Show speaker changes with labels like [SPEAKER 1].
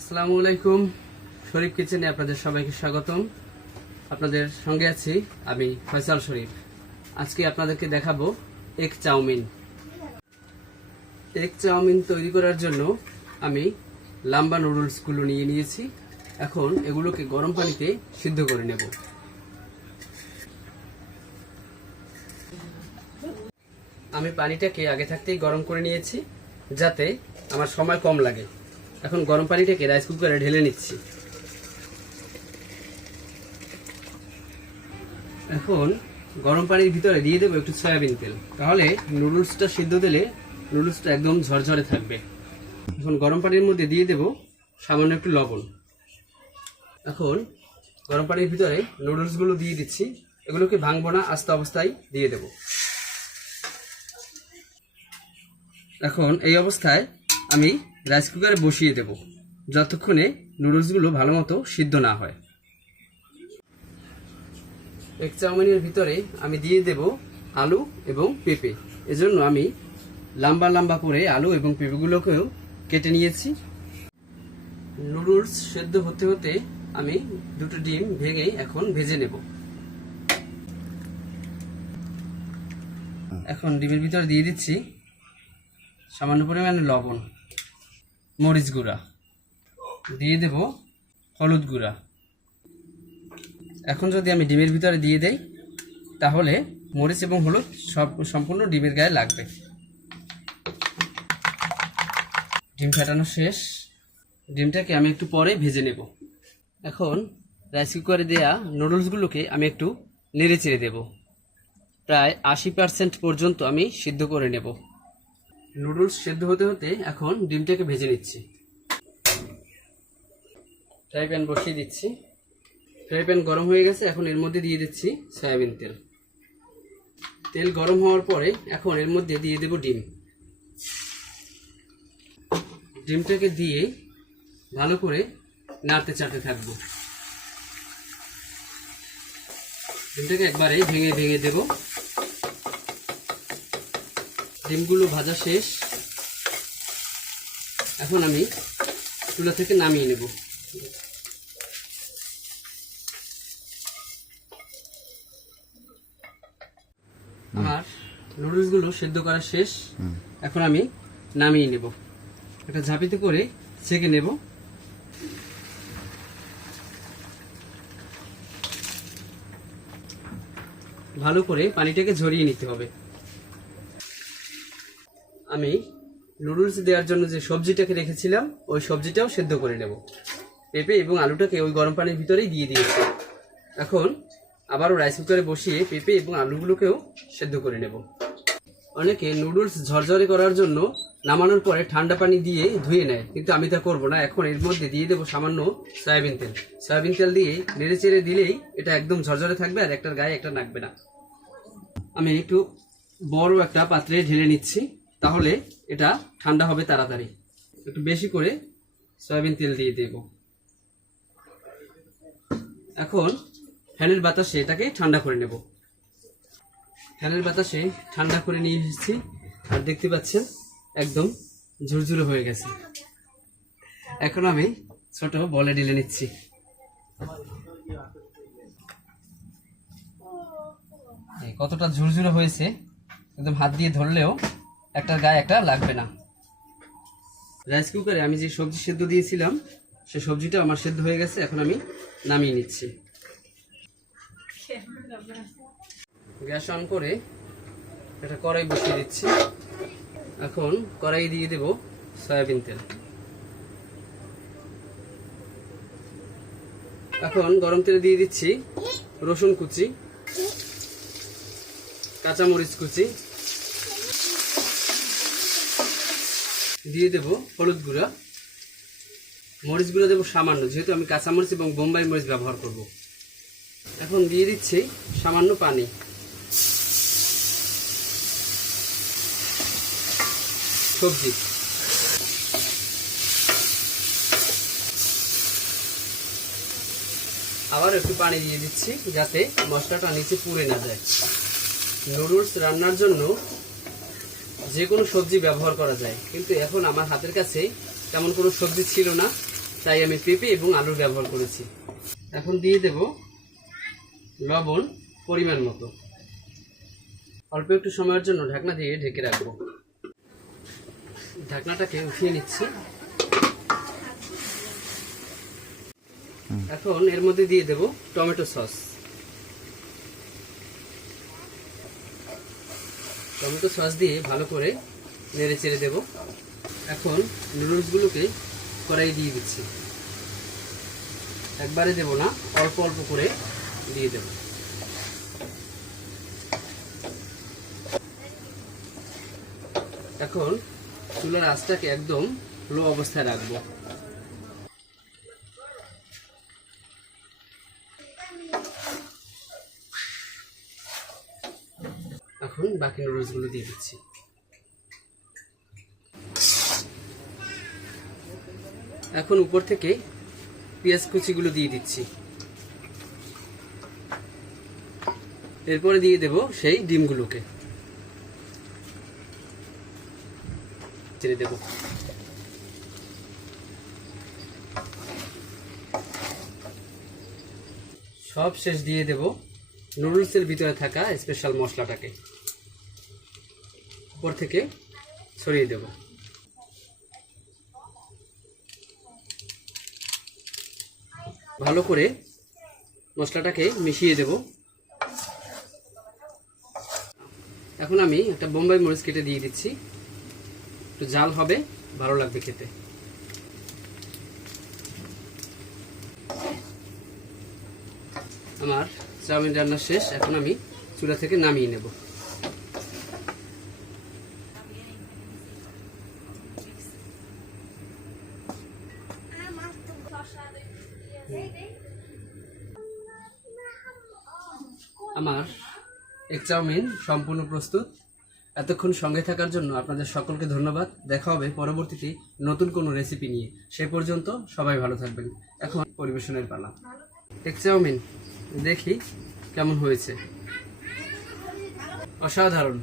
[SPEAKER 1] আসসালামু আলাইকুম। শরীফ কিচেনে আপনাদের সবাইকে স্বাগতম। আপনাদের সঙ্গে আছি আমি ফয়সাল শরীফ। আজকে আপনাদেরকে দেখাবো এগ চাউমিন। এগ চাউমিন তৈরি করার জন্য আমি লাম্বা নুডলসগুলো নিয়ে নিয়েছি। এখন এগুলোকে গরম পানিতে সিদ্ধ করে নেব। আমি পানিটাকে আগে থাকতেই গরম করে নিয়েছি, যাতে আমার সময় কম লাগে। এখন গরম পানিটাকে রাইস কুকারে ঢেলে নিচ্ছি। এখন গরম পানির ভিতরে দিয়ে দেবো একটু সয়াবিন তেল। তাহলে নুডলসটা সিদ্ধ দিলে নুডলসটা একদম ঝরঝরে থাকবে। এখন গরম পানির মধ্যে দিয়ে দেবো সামান্য একটু লবণ। এখন গরম পানির ভিতরে নুডলসগুলো দিয়ে দিচ্ছি। এগুলোকে ভাঙবো না, আস্তে অবস্থায় দিয়ে দেবো। এখন এই অবস্থায় আমি রাইস কুকারে বসিয়ে দেব, যতক্ষণে নুডলসগুলো ভালো মতো সিদ্ধ না হয়। এক চাউমিনের ভিতরে আমি দিয়ে দেব আলু এবং পেঁপে। এজন্য আমি লম্বা লম্বা করে আলু এবং পেঁপেগুলোকেও কেটে নিয়েছি। নুডলস সেদ্ধ হতে হতে আমি দুটো ডিম ভেঙে এখন ভেজে নেব। এখন ডিমের ভিতরে দিয়ে দিচ্ছি সামান্য পরিমাণে লবণ। মরিচ গুঁড়া। দিয়ে দেব হলুদ গুঁড়া। এখন যদি আমি ডিমের ভিতরে দিয়ে দেই, তাহলে মরিচ এবং হলুদ সব সম্পূর্ণ ডিমের গায়ে লাগবে। ডিম ফাটানো শেষ। ডিমটাকে আমি একটু পরে ভেজে নেব। এখন রাইস কুকারে দেয়া নুডলসগুলোকে আমি একটু নেড়ে চেড়ে দেব। প্রায় আশি পার্সেন্ট পর্যন্ত আমি সিদ্ধ করে নেব। নুডলস সেদ্ধ হতে হতে এখন ডিমটাকে ভেজে নিচ্ছি। ফ্রাই প্যান বসিয়ে দিচ্ছি। ফ্রাই প্যান গরম হয়ে গেছে, এখন এর মধ্যে দিয়ে দিচ্ছি সয়াবিন তেল। তেল গরম হওয়ার পরে এখন এর মধ্যে দিয়ে দেব ডিম। ডিমটাকে দিয়ে ভালো করে নাড়তে চাড়তে থাকব। ডিমটাকে একবারে ভেঙে ভেঙে দেবো। ডিমগুলো ভাজা শেষ। এখন আমি চুলা থেকে নামিয়ে নেব। আমার নুডলসগুলো সেদ্ধ করা শেষ। এখন আমি নামিয়ে নেব। একটা ঝাঁপিতে করে ছেঁকে নেব। ভালো করে পানিটাকে ঝরিয়ে নিতে হবে। আমি নুডলস দেওয়ার জন্য যে সবজিটাকে রেখেছিলাম, ওই সবজিটাও সেদ্ধ করে নেব। পেঁপে এবং আলুটাকে ওই গরম পানির ভিতরেই দিয়ে দিয়েছি। এখন আবারও রাইস কুকারে বসিয়ে পেঁপে এবং আলুগুলোকেও সেদ্ধ করে নেব। অনেকে নুডলস ঝরঝরে করার জন্য নামানোর পরে ঠান্ডা পানি দিয়ে ধুয়ে নেয়, কিন্তু আমি তা করব না। এখন এর মধ্যে দিয়ে দেবো সামান্য সয়াবিন তেল। সয়াবিন তেল দিয়ে নেড়ে চেড়ে দিলেই এটা একদম ঝরঝরে থাকবে আর একটার গায়ে একটা নাকবে না। আমি একটু বড় একটা পাত্রে ঢেলে নিচ্ছি। তাহলে এটা ঠান্ডা হবে তাড়াতাড়ি। একটু বেশি করে সয়াবিন তেল দিয়ে দেব। এখন ফ্যানের বাতাসে এটাকে ঠান্ডা করে নেব। ফ্যানের বাতাসে ঠান্ডা করে নিয়ে এসেছি। আর দেখতে পাচ্ছেন, একদম ঝুরঝুরে হয়ে গেছে। এখন আমি ছোট বলে ঢেলে নিচ্ছি। কতটা ঝুরঝুরে হয়েছে, একদম হাত দিয়ে ধরলেও একটার গায়ে একটা লাগবে না। রাইস কুকারে আমি যে সবজি সেদ্ধ দিয়েছিলাম, সে সবজিটা আমার সেদ্ধ হয়ে গেছে, এখন আমি নামিয়ে নিচ্ছি। গ্যাস অন করে এটা কড়াই বসিয়ে দিচ্ছি। এখন কড়াই দিয়ে দেব সয়াবিন তেল। এখন গরম তেলে দিয়ে দিচ্ছি রসুন কুচি, কাঁচামরিচ কুচি দিয়ে দেব হলুদ গুঁড়া। মরিচ গুঁড়া দেবো সামান্য, যেহেতু আমি কাঁচামরিচ এবং বোম্বাই মরিচ ব্যবহার করব। এখন দিয়ে দিচ্ছি সামান্য পানি। সবজি। আবার একটু পানি দিয়ে দিচ্ছি যাতে মশলাটা নিচে পুড়ে না যায়। নুডলস রান্নার জন্য যে কোনো সবজি ব্যবহার করা যায়। কিন্তু এখন আমার হাতের কাছে তেমন কোনো সবজি ছিল না, তাই আমি পেঁপে এবং আলুর ব্যবহার করেছি। এখন দিয়ে দেব লবণ পরিমাণ মতো। অল্প একটু সময়ের জন্য ঢাকনা দিয়ে ঢেকে রাখব। ঢাকনাটাকে উঠিয়ে নিচ্ছি। এখন এর মধ্যে দিয়ে দেব টমেটো সস। টমেটো সস দিয়ে ভালো করে নেড়ে চেড়ে দেব। এখন নুডলসগুলোকে কড়াই দিয়ে দিচ্ছি। একবারে দেব না, অল্প অল্প করে দিয়ে দেব। এখন চুলার আঁচটাকে একদম লো অবস্থায় রাখব। এখন বাকি নুডলসগুলো দিয়ে দিচ্ছি। এখন উপর থেকে পেঁয়াজ কুচিগুলো দিয়ে দিচ্ছি। এরপরে দিয়ে দেব সেই ডিমগুলোকে। ছেড়ে দেব। সব শেষ দিয়ে দেব। নুডলসের ভিতরে থাকা স্পেশাল মশলাটাকে। উপর থেকে ছড়িয়ে দেব। ভালো করে মশলাটাকে মিশিয়ে দেব। এখন আমি একটা বোম্বাই মরিচ কেটে দিয়ে দিচ্ছি। একটু জাল হবে, ভালো লাগবে খেতে। আমার চাউমিন রান্না শেষ, এখন আমি চুলা থেকে নামিয়ে নেব। আমার এক চাউমিন সম্পূর্ণ প্রস্তুত। এতক্ষণ সঙ্গে থাকার জন্য আপনাদের সকলকে ধন্যবাদ। দেখা হবে পরবর্তীতে নতুন কোনো রেসিপি নিয়ে। সে পর্যন্ত সবাই ভালো থাকবেন। এখন পরিবেশনের পালা। এক চাউমিন দেখি কেমন হয়েছে। অসাধারণ।